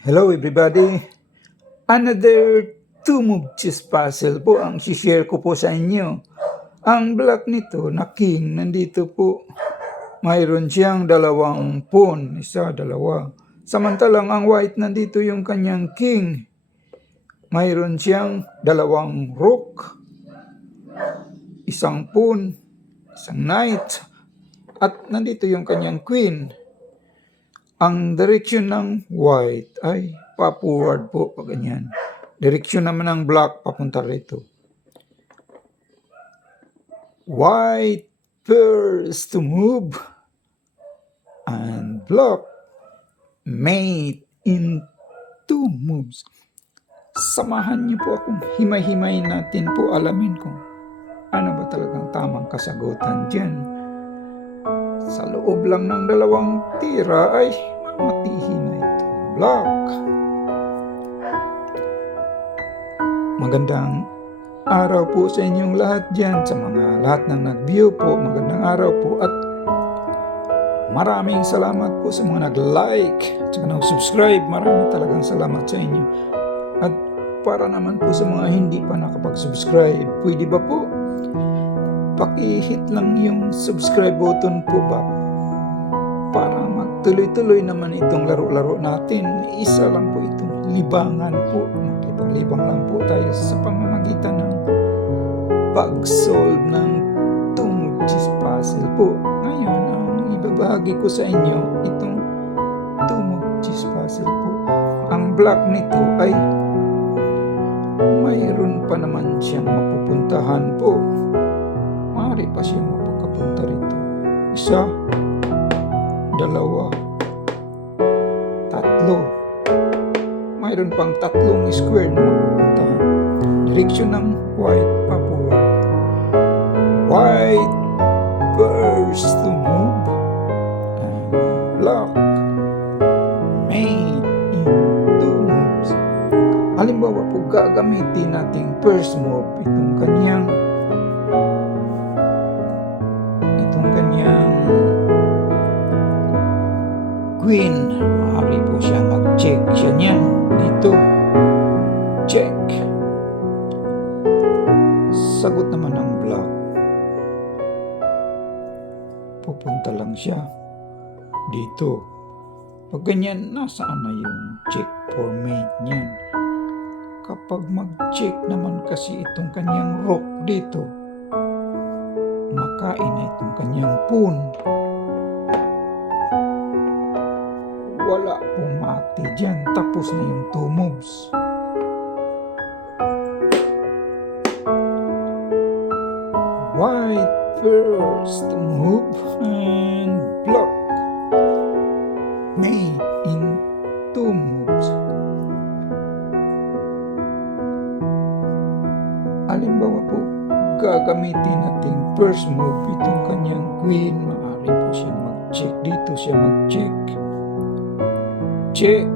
Hello everybody! Another two-move chess puzzle po ang share ko po sa inyo. Ang black nito na king, nandito po. Mayroon siyang dalawang pawn, isa, dalawa. Samantalang ang white, nandito yung kanyang king. Mayroon siyang dalawang rook, isang pawn, isang knight, at nandito yung kanyang queen. Ang direksyon ng white ay pa-forward po, pag ganyan. Direksyon naman ng black papunta rito. White first to move and black made in two moves. Samahan niyo po akong himay-himay natin po alamin kung ano ba talagang tamang kasagutan dyan. Sa loob lang ng dalawang tira ay mamatihin na ito. Black. Magandang araw po sa inyong lahat dyan. Sa mga lahat ng nag-view po, magandang araw po. At maraming salamat po sa mga nag-like at saka nag-subscribe. Maraming talagang salamat sa inyo. At para naman po sa mga hindi pa nakapag-subscribe, pwede ba po paki-hit lang yung subscribe button po ba para magtuloy-tuloy naman itong laro-laro natin. Isa lang po itong libangan po. Maglibang-libang lang po tayo sa pamamagitan ng pag-solve ng two-move chess puzzle po. Ngayon, ang ibabahagi ko sa inyo itong two-move chess puzzle po. Ang black nito ay mayroon pa naman siyang mapupuntahan po. Maaari pa siyang mapagkapunta rito. Isa, dalawa, tatlo. Mayroon pang tatlong square na mapupuntahan. Direksyon ng white pa-forward. White first to move and black made in two moves. Halimbawa po, gagamitin natin first move itong kanyang queen. Maaari po siya mag-check siya niyan. Dito, check. Sagot naman ng black. Pupunta lang siya dito. Pag ganyan, nasaan na yung check for mate niyan? Kapag mag-check naman kasi itong kanyang rook dito, makain na itong kanyang pawn. Wala pong mati dyan. Tapos na yung two moves. White first move and black made in two moves. Halimbawa po, gagamitin natin first move itong kanyang queen. Maaari po siya mag-check. Dito siya mag-check. Check.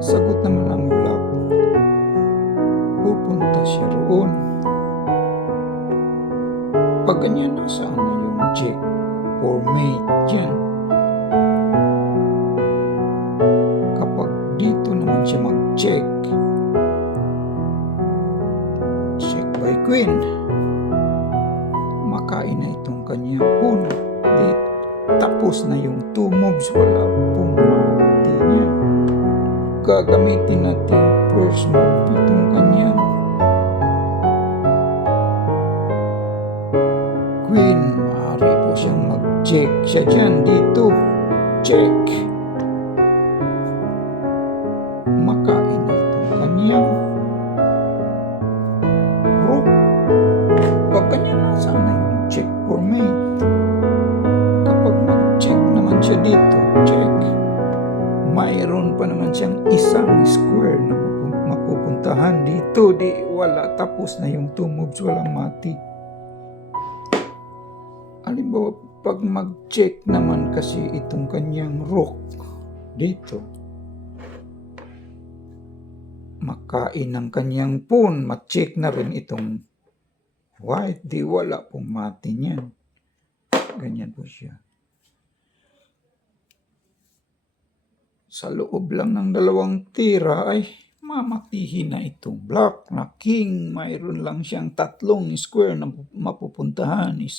Sagot naman ang black. Pupunta siya roon. Pag ganyan, nasaan na yung check for mate dyan? Kapag dito naman siya mag-check, check by queen, makain na itong kanyang pawn. Dito, tapos na yung two moves. Wala pong mati niya. Gagamitin natin first move itong kanyang queen. Maaari po siyang mag-check siya dyan. Dito, check. Makain na itong kanyang rook. Pag kanya nasaan na yung check for mate? Kapag mag-check naman siya dito, check. Mayroon pa naman siyang isang square na mapupuntahan dito. Di wala, tapos na yung two moves, walang mati. Halimbawa, pag mag-check naman kasi itong kanyang rook dito, makain ng kanyang pawn, ma-check na rin itong white. Di wala pong mati niyan. Ganyan po siya. Sa loob lang ng 2 tira ay mamatihin na itong black na king. Mayroon lang siyang 3 square na mapupuntahan. 1,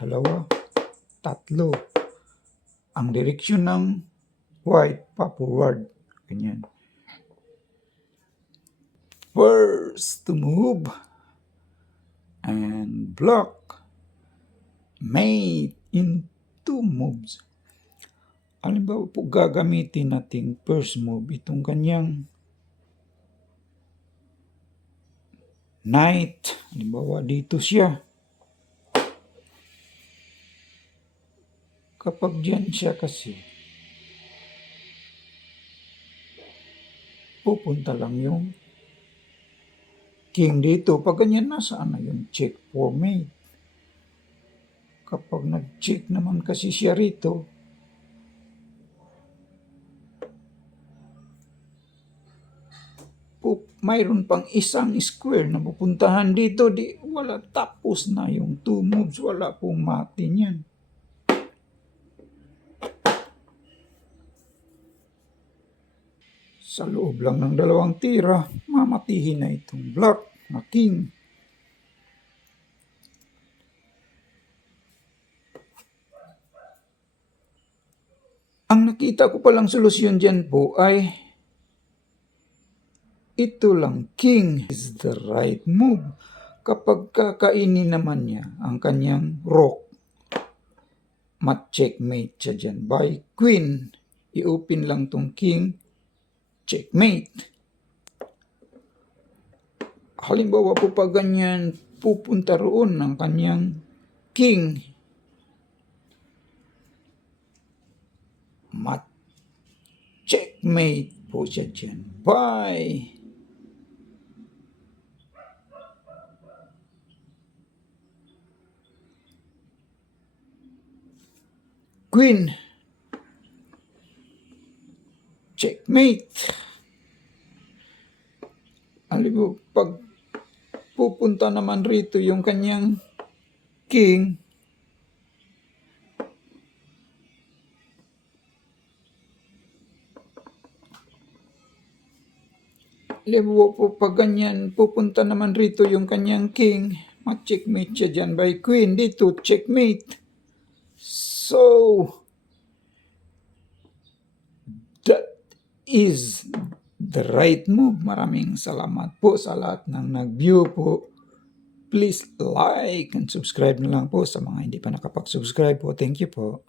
2, 3. Ang direksyon ng white pa forward. Ganyan. First to move and block mate in 2 moves. Halimbawa po gagamitin nating first move itong kanyang knight. Halimbawa dito siya. Kapag dyan siya kasi, pupunta lang yung king dito. Pag ganyan, nasaan na yung check for mate? Kapag nag-check naman kasi siya rito, mayroon pang 1 square na pupuntahan dito. Di wala, tapos na yung 2 moves. Wala pong mati niyan. Sa loob lang ng 2 tira, mamatihin na itong black na king. Ang nakita ko palang solusyon dyan po ay ito lang, king is the right move. Kapag kakainin naman niya ang kanyang rook, mat-checkmate siya dyan by queen. I-open lang tong king, checkmate. Halimbawa po pag ganyan, pupunta roon ang kanyang king. Mat-checkmate po siya dyan by queen. Checkmate. Halimbawa pag pupunta naman rito yung kanyang king, halimbawa po pag ganyan, pupunta naman rito yung kanyang king, ma-checkmate siya dyan by queen. Dito, checkmate. So, that is the right move. Maraming salamat po sa lahat ng nag-view po. Please like and subscribe na lang po sa mga hindi pa nakapag-subscribe po. Thank you po.